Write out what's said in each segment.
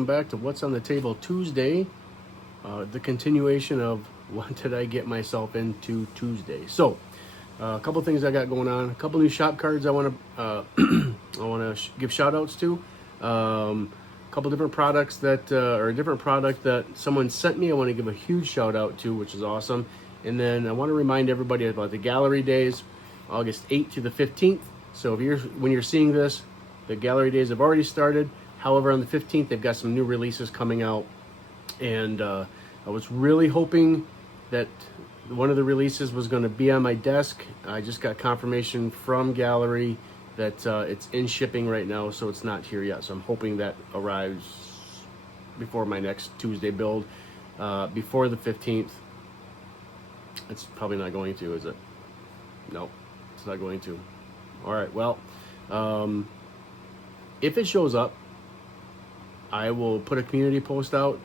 welcome back to What's on the Table Tuesday, the continuation of what did I get myself into Tuesday. So, a couple things I got going on, a couple new shop cards I want to give shout outs to, a couple different products that, or a different product that someone sent me I want to give a huge shout out to, which is awesome. And then I want to remind everybody about the Gaahleri Days, August 8th to the 15th. So when you're seeing this, the Gaahleri Days have already started. However, on the 15th, they've got some new releases coming out. And I was really hoping that one of the releases was going to be on my desk. I just got confirmation from Gaahleri that it's in shipping right now, so it's not here yet. So I'm hoping that arrives before my next Tuesday build, before the 15th. It's probably not going to, is it? No, it's not going to. All right, well, if it shows up, I will put a community post out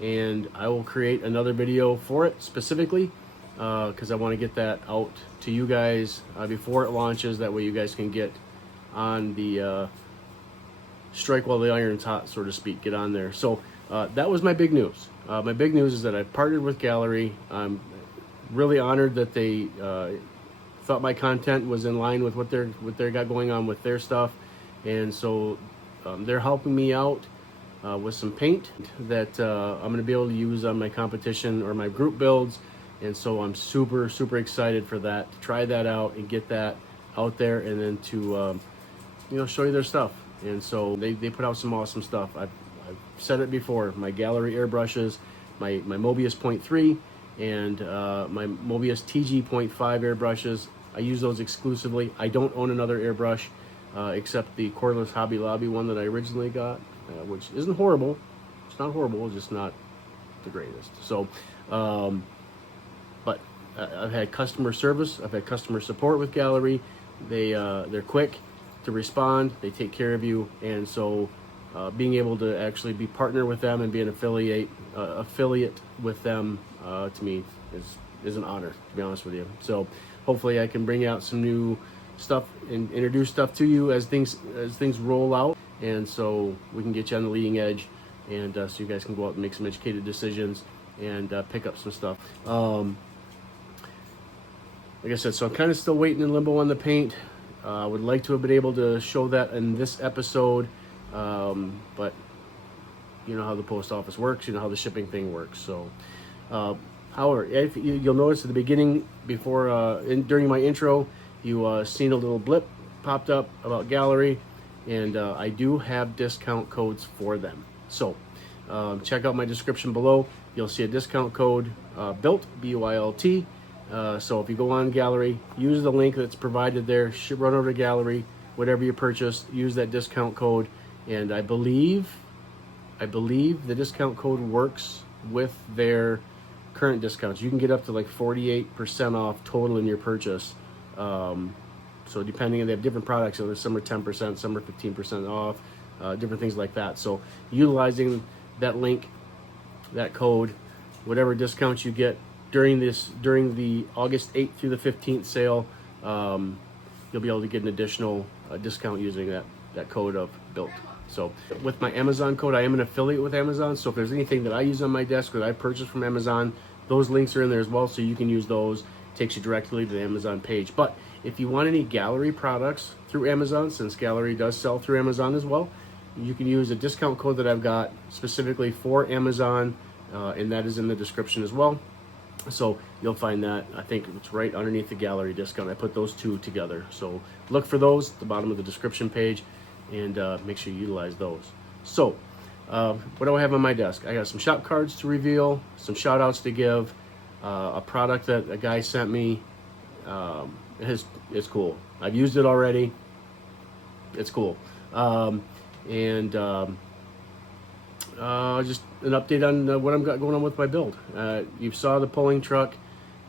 and I will create another video for it specifically because I want to get that out to you guys before it launches. That way you guys can get on the strike while the iron's hot, so to speak, get on there. So that was my big news. My big news is that I partnered with Gaahleri. I'm really honored that they thought my content was in line with what they got going on with their stuff, and so they're helping me out with some paint that I'm going to be able to use on my competition or my group builds. And so I'm super excited for that, to try that out and get that out there, and then to show you their stuff. And so they put out some awesome stuff. I've said it before, my Gaahleri airbrushes, my Mobius 0.3 and my Mobius TG 0.5 airbrushes. I use those exclusively. I don't own another airbrush except the cordless Hobby Lobby one that I originally got, which isn't horrible. It's not horrible, it's just not the greatest. So, but I've had customer service, I've had customer support with Gaahleri. They're quick to respond, they take care of you, and so being able to actually be partner with them and be an affiliate with them to me is an honor, to be honest with you. So hopefully I can bring out some new stuff and introduce stuff to you as things roll out, and so we can get you on the leading edge, and so you guys can go out and make some educated decisions and pick up some stuff. Like I said, so I'm kind of still waiting in limbo on the paint. I would like to have been able to show that in this episode, but you know how the post office works, you know how the shipping thing works. So however, if you'll notice at the beginning, during my intro, you seen a little blip popped up about Gaahleri, and I do have discount codes for them. So check out my description below. You'll see a discount code, BUILT, B-U-I-L-T. So if you go on Gaahleri, use the link that's provided there, run over to Gaahleri, whatever you purchase, use that discount code, and I believe the discount code works with their current discounts. You can get up to like 48% off total in your purchase. So depending on, they have different products, so some are 10%, some are 15% off, different things like that. So utilizing that link, that code, whatever discounts you get during the August 8th through the 15th sale, you'll be able to get an additional discount using that code of BUILT. So with my Amazon code, I am an affiliate with Amazon, so if there's anything that I use on my desk that I purchase from Amazon, those links are in there as well, so you can use those. It takes you directly to the Amazon page. But if you want any Gaahleri products through Amazon, since Gaahleri does sell through Amazon as well, you can use a discount code that I've got specifically for Amazon, and that is in the description as well. So you'll find that, I think it's right underneath the Gaahleri discount. I put those two together. So look for those at the bottom of the description page, and make sure you utilize those. So what do I have on my desk? I got some shop cards to reveal, some shout outs to give, a product that a guy sent me. It's cool. I've used it already. It's cool. Just an update on what I've got going on with my build. You saw the pulling truck.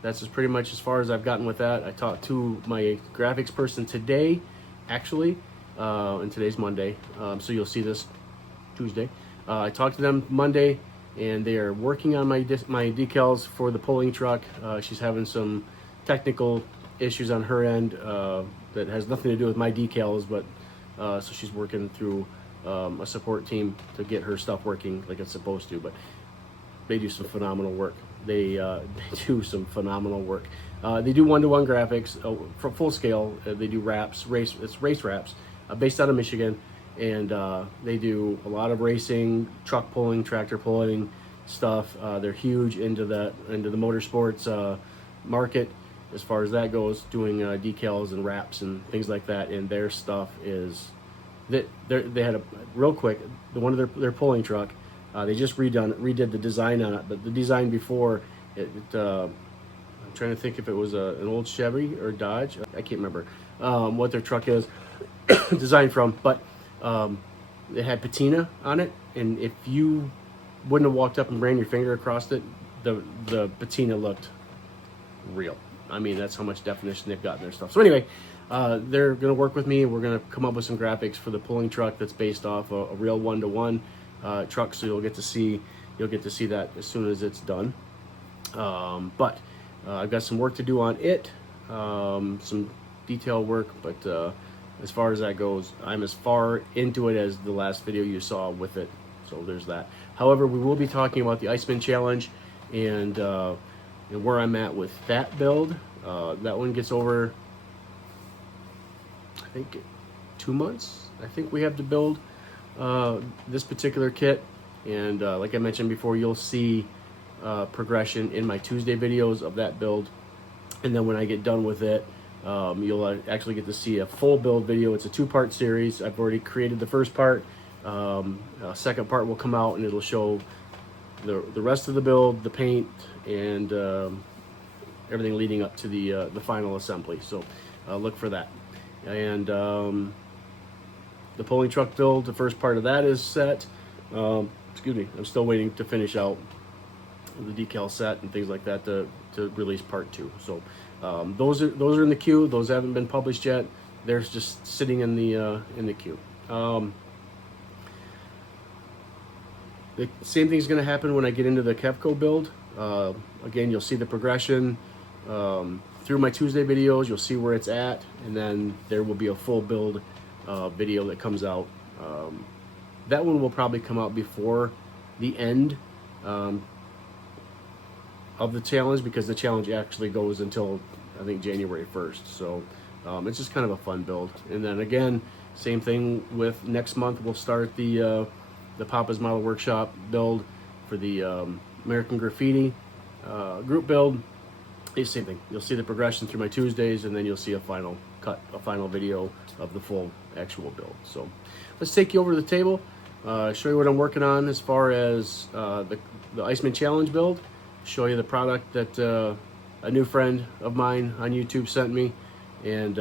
That's just pretty much as far as I've gotten with that. I talked to my graphics person today, actually, and today's Monday, so you'll see this Tuesday. I talked to them Monday, and they are working on my decals for the pulling truck. She's having some technical issues on her end that has nothing to do with my decals, but so she's working through a support team to get her stuff working like it's supposed to, but they do some phenomenal work. They do some phenomenal work. They do one-to-one graphics for full scale. They do wraps, race wraps, based out of Michigan, and they do a lot of racing, truck pulling, tractor pulling stuff. They're huge into the motorsports market as far as that goes, doing decals and wraps and things like that. And their stuff is they had a real quick one of their pulling truck. They just redid the design on it, but the design before it I'm trying to think if it was an old Chevy or Dodge. I can't remember what their truck is designed from, but it had patina on it, and if you wouldn't have walked up and ran your finger across it, the patina looked real. I mean, that's how much definition they've got in their stuff. So anyway, they're going to work with me. We're going to come up with some graphics for the pulling truck that's based off a real one-to-one truck, so you'll get to see that as soon as it's done. But I've got some work to do on it, some detail work, but as far as that goes, I'm as far into it as the last video you saw with it, so there's that. However, we will be talking about the Iceman challenge and where I'm at with that build. That one gets over, I think, 2 months. I think we have to build this particular kit, and like I mentioned before, you'll see progression in my Tuesday videos of that build, and then when I get done with it, you'll actually get to see a full build video. It's a 2-part series. I've already created the first part. A second part will come out, and it'll show the rest of the build, the paint, and everything leading up to the final assembly. So look for that. And the pulling truck build, the first part of that is set. Excuse me, I'm still waiting to finish out the decal set and things like that to release part 2. So those are in the queue. Those haven't been published yet. They're just sitting in the queue. The same thing's going to happen when I get into the Kevco build. Again, you'll see the progression through my Tuesday videos. You'll see where it's at, and then there will be a full build video that comes out. That one will probably come out before the end of the challenge, because the challenge actually goes until, I think, January 1st. So it's just kind of a fun build. And then again, same thing with next month. We'll start the Papa's Model Workshop build for the American Graffiti group build. It's the same thing. You'll see the progression through my Tuesdays, and then you'll see a final video of the full actual build. So let's take you over to the table, show you what I'm working on as far as the Iceman Challenge build, show you the product that a new friend of mine on YouTube sent me, and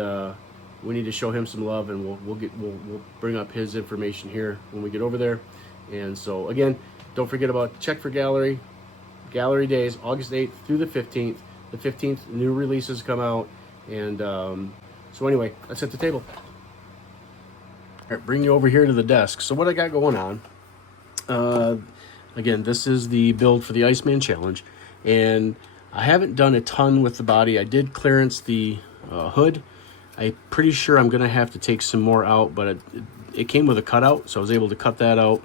we need to show him some love, and we'll bring up his information here when we get over there. And so again, don't forget about check for Gaahleri Gallery Days, August 8th through the 15th. The 15th, new releases come out, and so anyway, let's hit the table. All right, bring you over here to the desk. So what I got going on, again, this is the build for the Iceman Challenge, and I haven't done a ton with the body. I did clearance the hood. I'm pretty sure I'm gonna have to take some more out, but it came with a cutout, so I was able to cut that out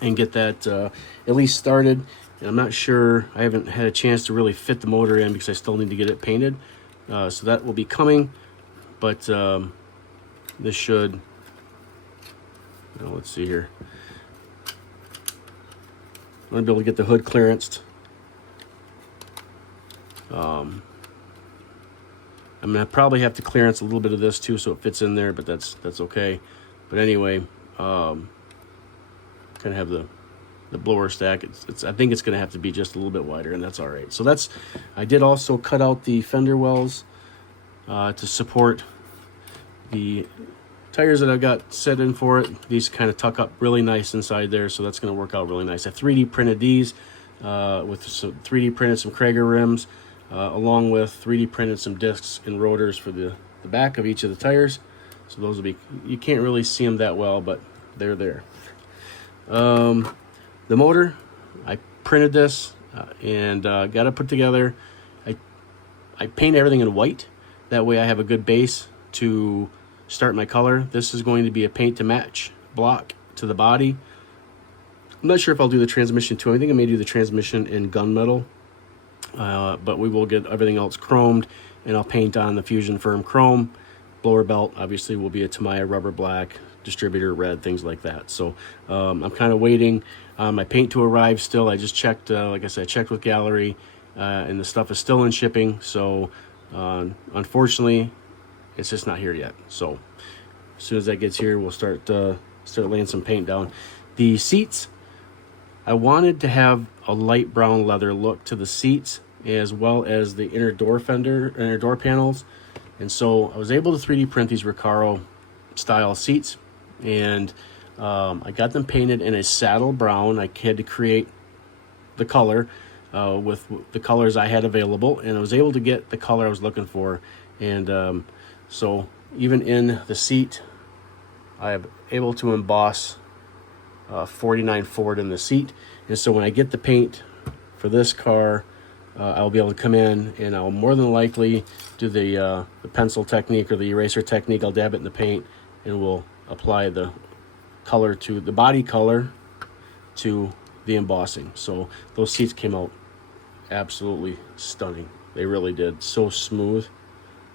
and get that at least started. And I'm not sure, I haven't had a chance to really fit the motor in because I still need to get it painted. So that will be coming, but this should, let's see here. I'm gonna be able to get the hood clearanced. I'm gonna probably have to clearance a little bit of this too, so it fits in there, but that's okay. But anyway, kind of have the blower stack. I think it's gonna have to be just a little bit wider, and that's all right. So I did also cut out the fender wells to support the tires that I've got set in for it. These kind of tuck up really nice inside there, so that's gonna work out really nice. I 3D printed these with some 3D printed some Krager rims, along with 3D printed some discs and rotors for the back of each of the tires. So those will be, you can't really see them that well, but they're there. The motor, I printed this and got it put together. I paint everything in white. That way I have a good base to start my color. This is going to be a paint to match block, to the body. I'm not sure if I'll do the transmission too. I think I may do the transmission in gunmetal, but we will get everything else chromed, and I'll paint on the Fusion Firm chrome. Blower belt obviously will be a Tamiya rubber black, distributor red, things like that. So I'm kind of waiting on my paint to arrive still. I just checked, like I said, I checked with Gaahleri, and the stuff is still in shipping. So unfortunately, it's just not here yet. So as soon as that gets here, we'll start laying some paint down. The seats, I wanted to have a light brown leather look to the seats, as well as the inner door panels. And so I was able to 3D print these Recaro-style seats, and I got them painted in a saddle brown. I had to create the color with the colors I had available, and I was able to get the color I was looking for. And so even in the seat, I am able to emboss 49 Ford in the seat. And so when I get the paint for this car, I'll be able to come in, and I'll more than likely do the pencil technique or the eraser technique. I'll dab it in the paint, and we'll apply the color to the body color to the embossing. So those seats came out absolutely stunning. They really did. So smooth.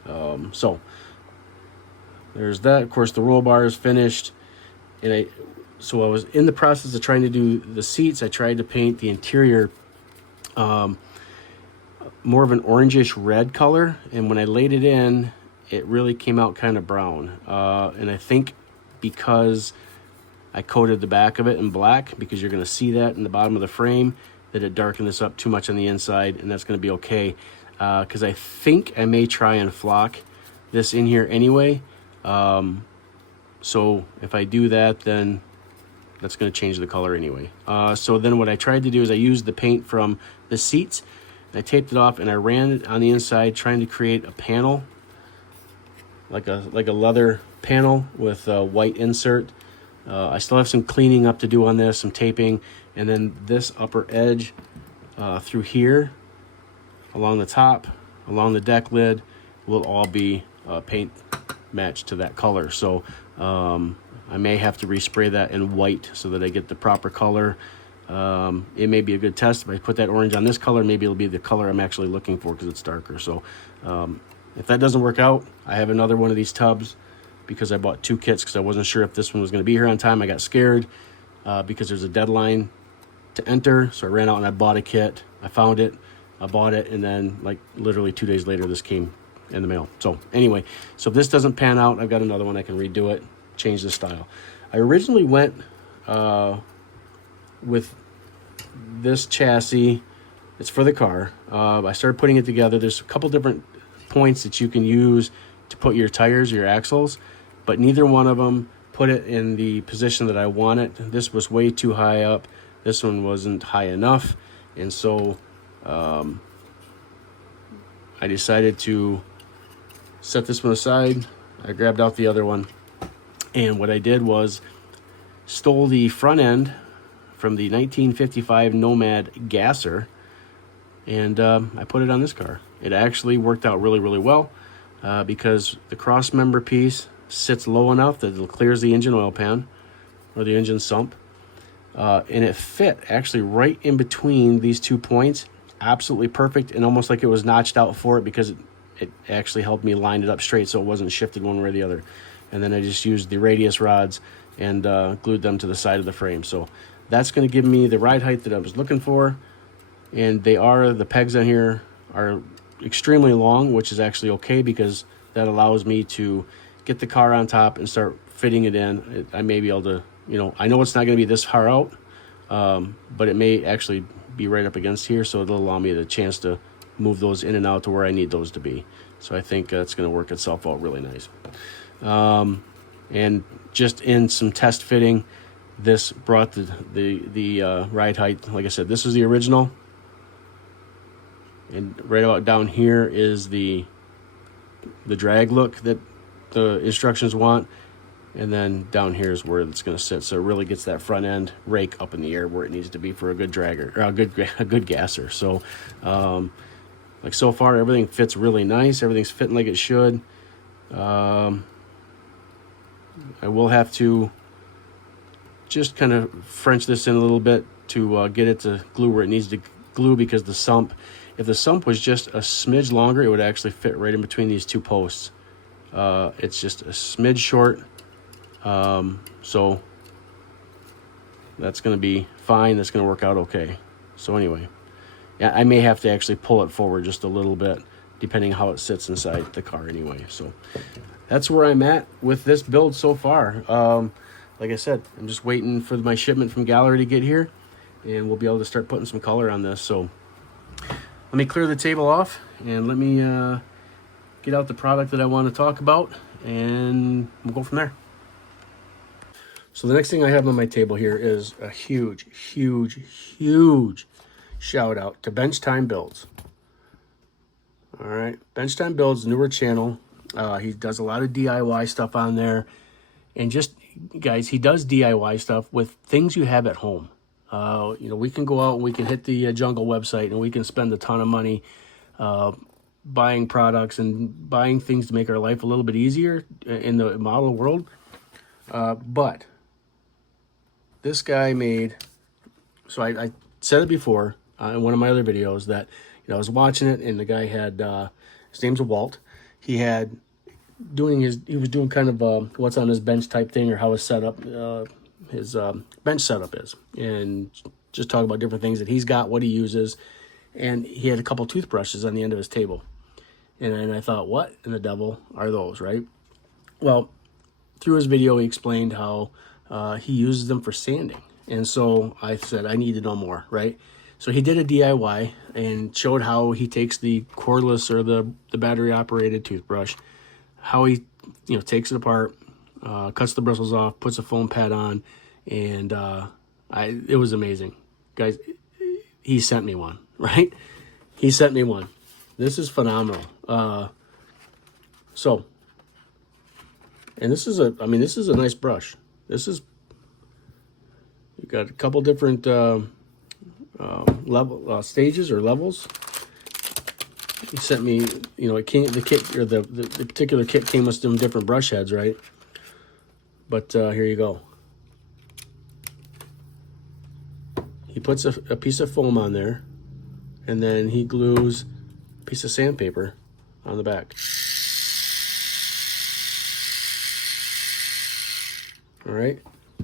So there's that. Of course, the roll bar is finished, and so I was in the process of trying to do the seats. I tried to paint the interior more of an orangish red color, and when I laid it in, it really came out kind of brown. And I think because I coated the back of it in black, because you're going to see that in the bottom of the frame, that it darkened this up too much on the inside, and that's going to be okay. Because I think I may try and flock this in here anyway. So if I do that, then that's going to change the color anyway. So then what I tried to do is I used the paint from the seats, and I taped it off, and I ran it on the inside, trying to create a panel, like a leather panel with a white insert. I still have some cleaning up to do on this, some taping, and then this upper edge through here, along the top, along the deck lid, will all be paint matched to that color. So I may have to respray that in white so that I get the proper color. It may be a good test. If I put that orange on this color, maybe it'll be the color I'm actually looking for because it's darker. So if that doesn't work out, I have another one of these tubs, because I bought 2 kits because I wasn't sure if this one was going to be here on time. I got scared because there's a deadline to enter. So I ran out and I bought a kit. I found it, I bought it, and then like literally 2 days later, this came in the mail. So anyway, so if this doesn't pan out, I've got another one. I can redo it, change the style. I originally went with this chassis. It's for the car. I started putting it together. There's a couple different points that you can use to put your tires, your axles, but neither one of them put it in the position that I want it. This was way too high up. This one wasn't high enough. And so I decided to set this one aside. I grabbed out the other one, and what I did was stole the front end from the 1955 Nomad Gasser, and I put it on this car. It actually worked out really, really well because the cross member piece sits low enough that it clears the engine oil pan or the engine sump, and it fit actually right in between these 2 points. Absolutely perfect, and almost like it was notched out for it, because it actually helped me line it up straight so it wasn't shifted one way or the other. And then I just used the radius rods and glued them to the side of the frame. So that's going to give me the ride height that I was looking for. And the pegs on here are extremely long, which is actually okay, because that allows me to get the car on top and start fitting it in. I may be able to, I know it's not going to be this far out, but it may actually be right up against here, so it'll allow me the chance to move those in and out to where I need those to be. So I think it's going to work itself out really nice. And just in some test fitting, this brought the ride height. Like I said, this is the original, and right about down here is the drag look that the instructions want, and then down here is where it's going to sit. So it really gets that front end rake up in the air where it needs to be for a good dragger, or a good gasser. So like so far, everything fits really nice. Everything's fitting like it should. I will have to just kind of French this in a little bit to get it to glue where it needs to glue, because the sump, if the sump was just a smidge longer, it would actually fit right in between these two posts. It's just a smidge short, so that's going to be fine. That's going to work out okay. So anyway, yeah, I may have to actually pull it forward just a little bit, depending how it sits inside the car anyway. So that's where I'm at with this build so far. Like I said, I'm just waiting for my shipment from Gaahleri to get here, and we'll be able to start putting some color on this. So let me clear the table off, and let me get out the product that I want to talk about, and we'll go from there. So the next thing I have on my table here is a huge, huge, huge shout out to Bench Time Builds. All right, Bench Time Builds, newer channel. He does a lot of DIY stuff on there, and just guys, he does DIY stuff with things you have at home. You know, we can go out and we can hit the Jungle website, and we can spend a ton of money buying products and buying things to make our life a little bit easier in the model world. But this guy made, so I said it before in one of my other videos that, you know, I was watching it, and the guy had, his name's Walt. He was doing kind of what's on his bench type thing, or how his setup, his bench setup is, and just talk about different things that he's got, what he uses. And he had a couple toothbrushes on the end of his table. And then I thought, what in the devil are those, right? Well, through his video, he explained how he uses them for sanding. And so I said, I need to know more, right? So he did a DIY and showed how he takes the cordless or the battery-operated toothbrush, how he, you know, takes it apart, cuts the bristles off, puts a foam pad on, and it was amazing. Guys, he sent me one, right? He sent me one. This is phenomenal. So, and this is a nice brush. This is, you got a couple different stages or levels. He sent me, you know, the kit, or the particular kit came with some different brush heads, right? But here you go. He puts a piece of foam on there, and then he glues a piece of sandpaper on the back. All right,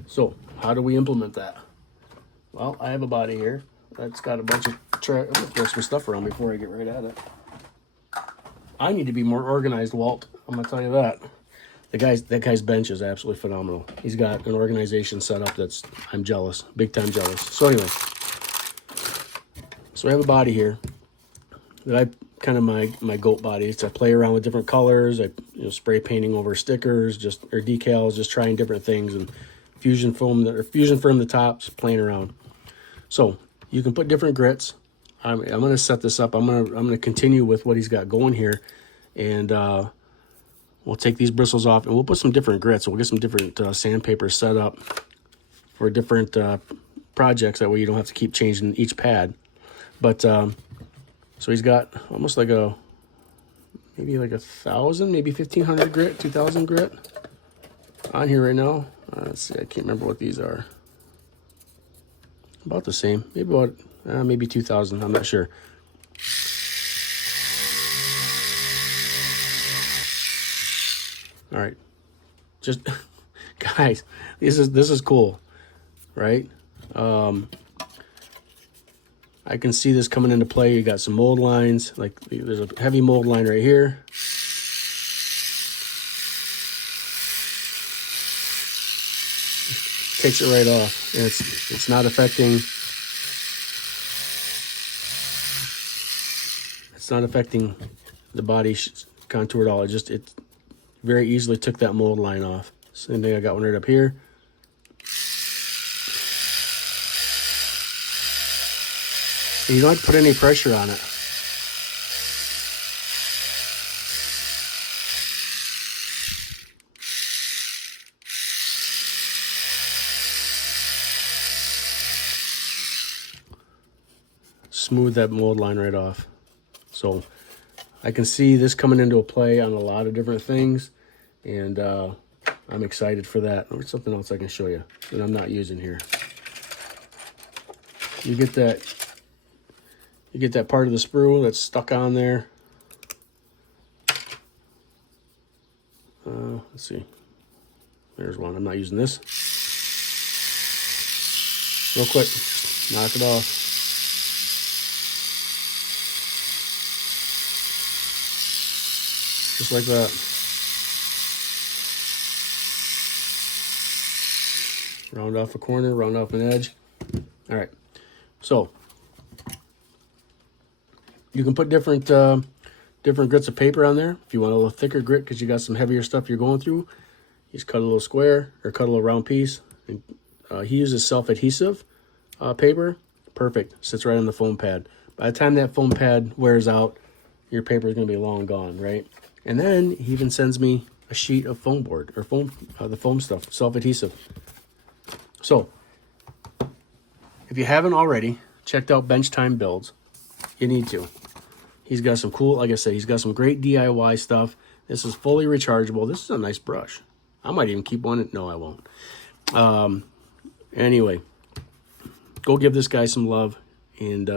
so how do we implement that? Well, I have a body here that's got a bunch of I'm gonna throw some stuff around before I get right at it. I need to be more organized, Walt. I'm gonna tell you that. That guy's bench is absolutely phenomenal. He's got an organization set up that's, I'm jealous, big time jealous. So anyway, so I have a body here that I kind of my goat body. It's I play around with different colors. I spray painting over stickers, or decals, just trying different things, and fusion foam the tops, playing around. So you can put different grits. I'm going to set this up. I'm going to continue with what he's got going here, and we'll take these bristles off, and we'll put some different grits. We'll get some different sandpaper set up for different projects. That way you don't have to keep changing each pad. But so he's got almost like maybe like 1,000, maybe 1,500 grit, 2,000 grit on here right now. Let's see, I can't remember what these are. About the same, maybe 2,000. I'm not sure. All right, just guys, this is cool, right? I can see this coming into play. You got some mold lines, like there's a heavy mold line right here. Takes it right off, and it's not affecting. It's not affecting the body contour at all. It very easily took that mold line off. Same thing, I got one right up here. And you don't have to put any pressure on it. Smooth that mold line right off. So I can see this coming into a play on a lot of different things, and I'm excited for that. There's something else I can show you that I'm not using here. You get that part of the sprue that's stuck on there. Let's see. There's one. I'm not using this. Real quick, just knock it off. Just like that. Round off a corner, round off an edge. All right. So you can put different grits of paper on there. If you want a little thicker grit because you got some heavier stuff you're going through, you just cut a little square or cut a little round piece. And, he uses self-adhesive paper. Perfect. Sits right on the foam pad. By the time that foam pad wears out, your paper is going to be long gone, right? And then he even sends me a sheet of foam board or the foam stuff, self-adhesive. So if you haven't already checked out Bench Time Builds, you need to. He's got some cool, like I said, he's got some great DIY stuff. This is fully rechargeable. This is a nice brush. I might even keep one. No, I won't. Anyway, go give this guy some love and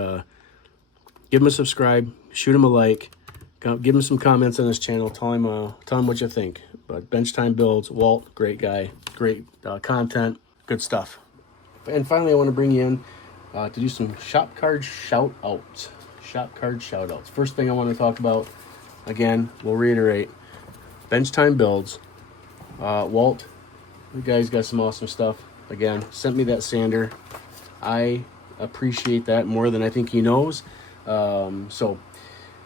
give him a subscribe, shoot him a like, give him some comments on his channel. Tell him what you think. But Bench Time Builds, Walt, great guy, great content, good stuff. And finally, I want to bring you in to do some shop card shout outs. Shop card shout outs. First thing I want to talk about, again, we'll reiterate, Bench Time Builds. Walt, the guy's got some awesome stuff. Again, sent me that sander. I appreciate that more than I think he knows. But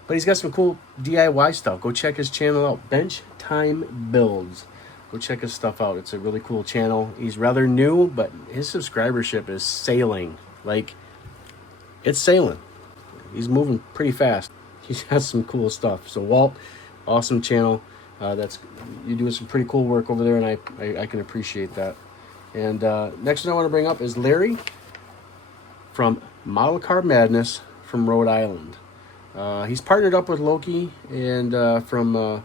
he's got some cool DIY stuff. Go check his channel out, Bench Time Builds. Go check his stuff out. It's a really cool channel. He's rather new, but his subscribership is sailing. Like, it's sailing. He's moving pretty fast. He's got some cool stuff. So Walt, awesome channel. You're doing some pretty cool work over there, and I can appreciate that. And next one I want to bring up is Larry from Model Car Madness from Rhode Island. He's partnered up with Loki and from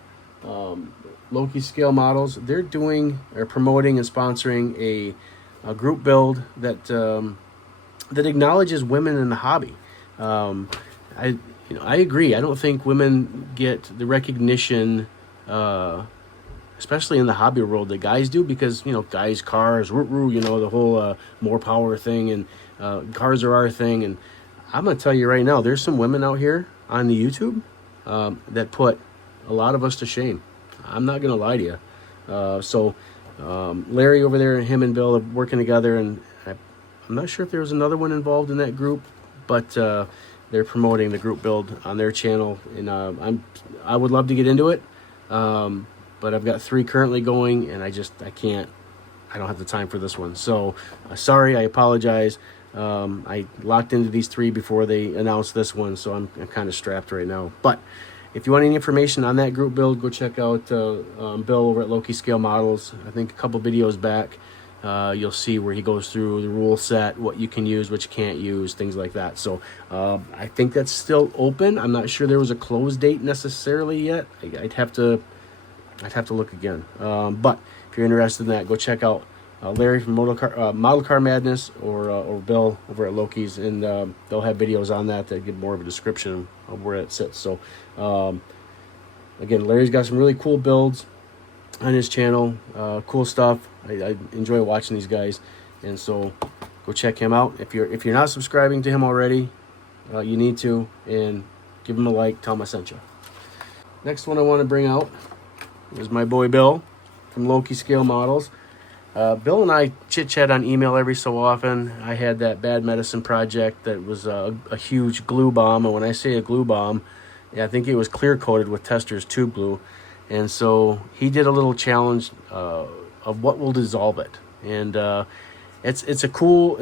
Loki Scale Models. They're promoting and sponsoring a group build that acknowledges women in the hobby. I agree. I don't think women get the recognition, especially in the hobby world, that guys do, because guys, cars, the whole more power thing, and cars are our thing. And I'm gonna tell you right now, there's some women out here on the YouTube that put a lot of us to shame. I'm not gonna lie to you. So Larry over there, him and Bill are working together, and I'm not sure if there was another one involved in that group, but they're promoting the group build on their channel, and I would love to get into it, but I've got 3 currently going, and I can't. I don't have the time for this one. So sorry, I apologize. I locked into these 3 before they announced this one, so I'm kind of strapped right now. But if you want any information on that group build, go check out Bill over at Loki Scale Models. I think a couple videos back, you'll see where he goes through the rule set, what you can use, what you can't use, things like that. So I think that's still open. I'm not sure there was a close date necessarily yet. I'd have to look again. But if you're interested in that, go check out Larry from Model Car Madness or Bill over at Loki's, and they'll have videos on that give more of a description of where it sits. So again, Larry's got some really cool builds on his channel, cool stuff. I enjoy watching these guys, and so go check him out. If you're not subscribing to him already, you need to, and give him a like. Tell him I sent you. Next one I want to bring out is my boy Bill from Loki Scale Models. Bill and I chit-chat on email every so often. I had that Bad Medicine project that was a huge glue bomb, and when I say a glue bomb, I think it was clear-coated with Testor's tube glue. And so he did a little challenge of what will dissolve it, and it's a cool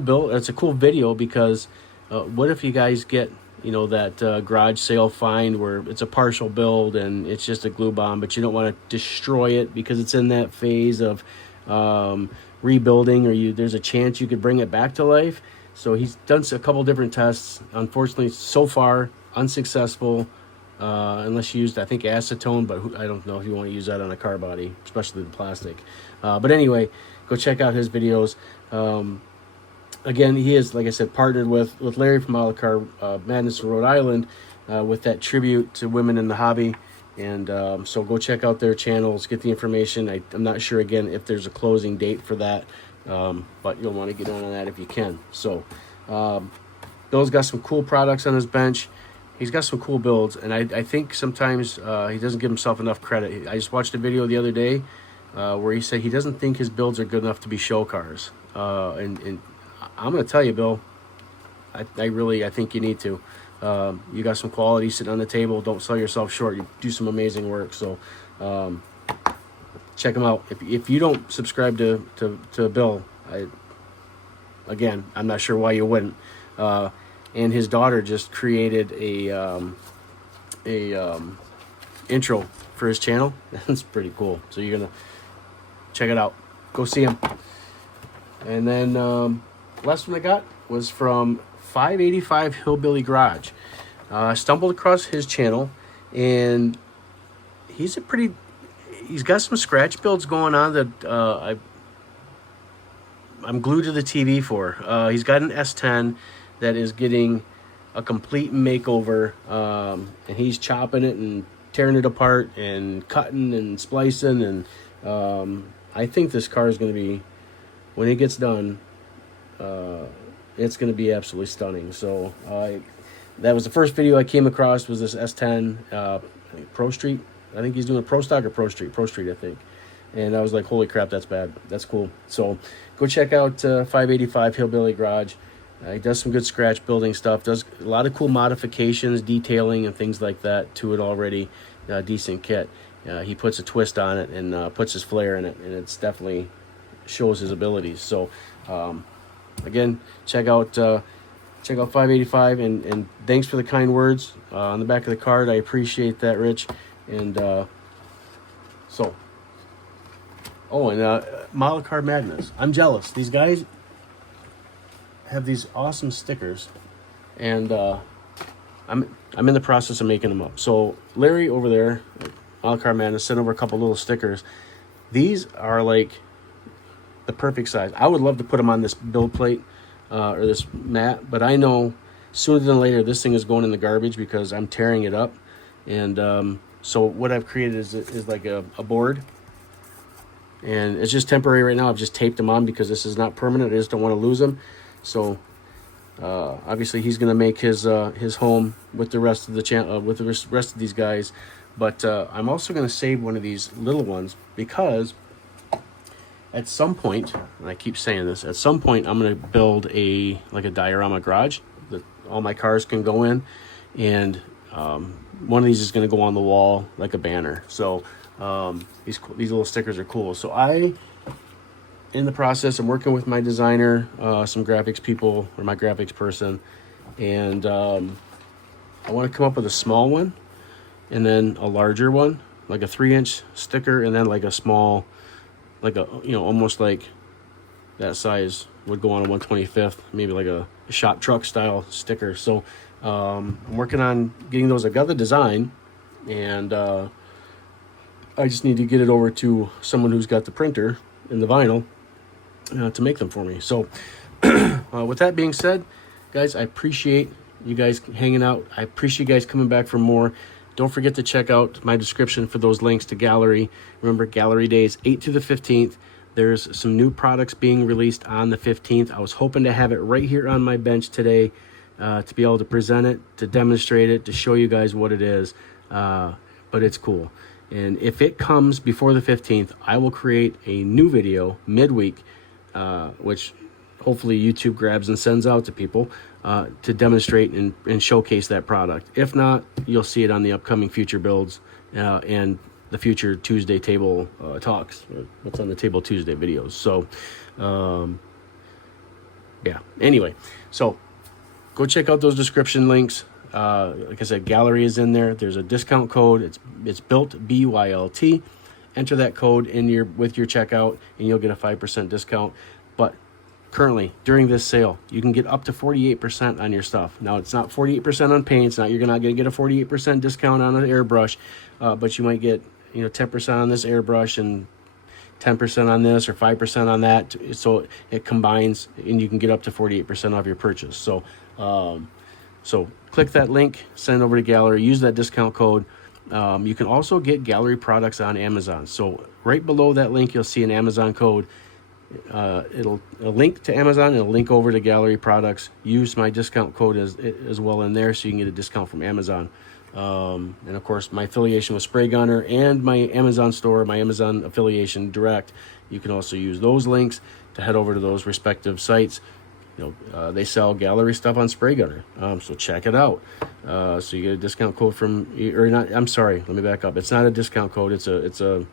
build. It's a cool video, because what if you guys get that garage sale find where it's a partial build and it's just a glue bomb, but you don't want to destroy it because it's in that phase of rebuilding, or there's a chance you could bring it back to life. So he's done a couple different tests. Unfortunately, so far unsuccessful. unless you used, I think, acetone, but I don't know if you want to use that on a car body, especially the plastic. But anyway, go check out his videos. Again, he is, like I said, partnered with Larry from Car Madness in Rhode Island with that tribute to women in the hobby. And so go check out their channels, get the information. I'm not sure, again, if there's a closing date for that, but you'll want to get on that if you can. So Bill's got some cool products on his bench. He's got some cool builds, and I think sometimes he doesn't give himself enough credit. I just watched a video the other day where he said he doesn't think his builds are good enough to be show cars. And I'm going to tell you, Bill, I think you need to. You got some quality sitting on the table. Don't sell yourself short. You do some amazing work. So check him out. If you don't subscribe to Bill, I'm not sure why you wouldn't. And his daughter just created a intro for his channel. That's pretty cool. So you're gonna check it out. Go see him. And then last one I got was from 585 Hillbilly Garage. I stumbled across his channel, and he's got some scratch builds going on that I'm glued to the TV for. He's got an S10 that is getting a complete makeover, and he's chopping it and tearing it apart and cutting and splicing, and I think this car is going to be, when it gets done, it's going to be absolutely stunning. So that was the first video I came across, was this S10 Pro Street. I think he's doing a Pro Stock or Pro Street, I think. And I was like, holy crap, that's bad. That's cool. So go check out 585 Hillbilly Garage. He does some good scratch building stuff, does a lot of cool modifications, detailing, and things like that to it already. Decent kit. He puts a twist on it and puts his flair in it, and it's definitely shows his abilities. So again, check out 585, and thanks for the kind words on the back of the card. I appreciate that, Rich. And Model Car Madness. I'm jealous. These guys have these awesome stickers, and I'm in the process of making them up. So Larry over there, Model Car Madness, sent over a couple little stickers. These are like the perfect size. I would love to put them on this build plate or this mat, but I know sooner than later this thing is going in the garbage because I'm tearing it up. And so what I've created is like a board, and it's just temporary right now. I've just taped them on because this is not permanent. I just don't want to lose them. So obviously he's going to make his home with the rest of the channel, with the rest of these guys. But I'm also going to save one of these little ones because at some point, and I keep saying this, at some point I'm going to build a diorama garage that all my cars can go in, and one of these is going to go on the wall like a banner. So these little stickers are cool. So in the process, I'm working with my designer, some graphics people, or my graphics person, and I want to come up with a small one and then a larger one, like a 3-inch sticker, and then like a small, like a, almost like that size would go on a 125th, maybe like a shop truck style sticker. So I'm working on getting those. I've got the design, and I just need to get it over to someone who's got the printer and the vinyl to make them for me. So with that being said, guys, I appreciate you guys hanging out. I appreciate you guys coming back for more. Don't forget to check out my description for those links to Gaahleri. Remember, Gaahleri Days, 8th to the 15th. There's some new products being released on the 15th. I was hoping to have it right here on my bench today to be able to present it, to demonstrate it, to show you guys what it is. But it's cool. And if it comes before the 15th, I will create a new video midweek, which hopefully YouTube grabs and sends out to people to demonstrate and showcase that product. If not, you'll see it on the upcoming future builds and the future Tuesday table talks, or what's on the table Tuesday videos. So yeah, anyway, so go check out those description links. Like I said, Gaahleri is in there. There's a discount code. It's built, BYLT. Enter that code with your checkout, and you'll get a 5% discount. But currently during this sale, you can get up to 48% on your stuff. Now, it's not 48% on paints. Now, you're not going to get a 48% discount on an airbrush, but you might get 10% on this airbrush and 10% on this or 5% on that. So it combines, and you can get up to 48% off your purchase. So so click that link, send it over to Gaahleri, use that discount code. You can also get Gaahleri products on Amazon. So right below that link, you'll see an Amazon code. It'll a link to Amazon. It'll link over to Gaahleri products. Use my discount code as well in there, so you can get a discount from Amazon. And of course, my affiliation with Spray Gunner and my Amazon store, my Amazon affiliation direct. You can also use those links to head over to those respective sites. They sell Gaahleri stuff on Spray Gunner, so check it out. So you get a discount code from, or not. I'm sorry, let me back up. It's not a discount code. It's a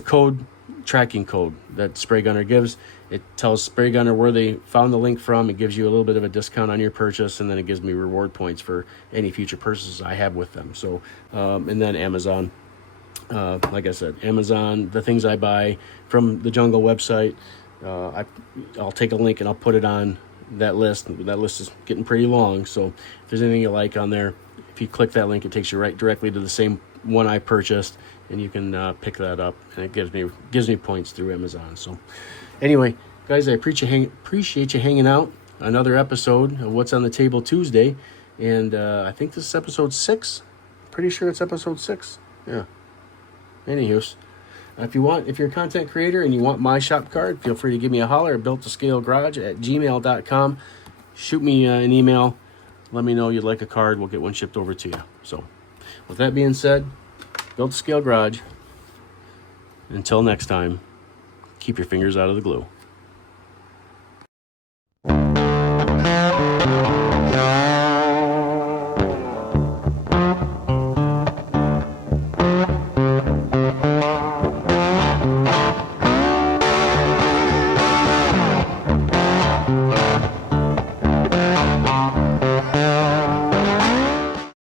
code, tracking code that Spray Gunner gives. It tells Spray Gunner where they found the link from. It gives you a little bit of a discount on your purchase, and then it gives me reward points for any future purchases I have with them. So, and then Amazon, like I said, Amazon, the things I buy from the Jungle website, I'll take a link and I'll put it on that list. That list is getting pretty long, so if there's anything you like on there, if you click that link, it takes you right directly to the same one I purchased, and you can pick that up, and it gives me points through Amazon. So anyway, guys, I appreciate you hanging out. Another episode of What's on the Table Tuesday, and I think this is episode 6. Pretty sure it's episode 6. Yeah. Anywho, if you're a content creator and you want my shop card, feel free to give me a holler at built-to-scale-garage@gmail.com. Shoot me an email. Let me know you'd like a card. We'll get one shipped over to you. So with that being said, Built to Scale Garage. Until next time, keep your fingers out of the glue.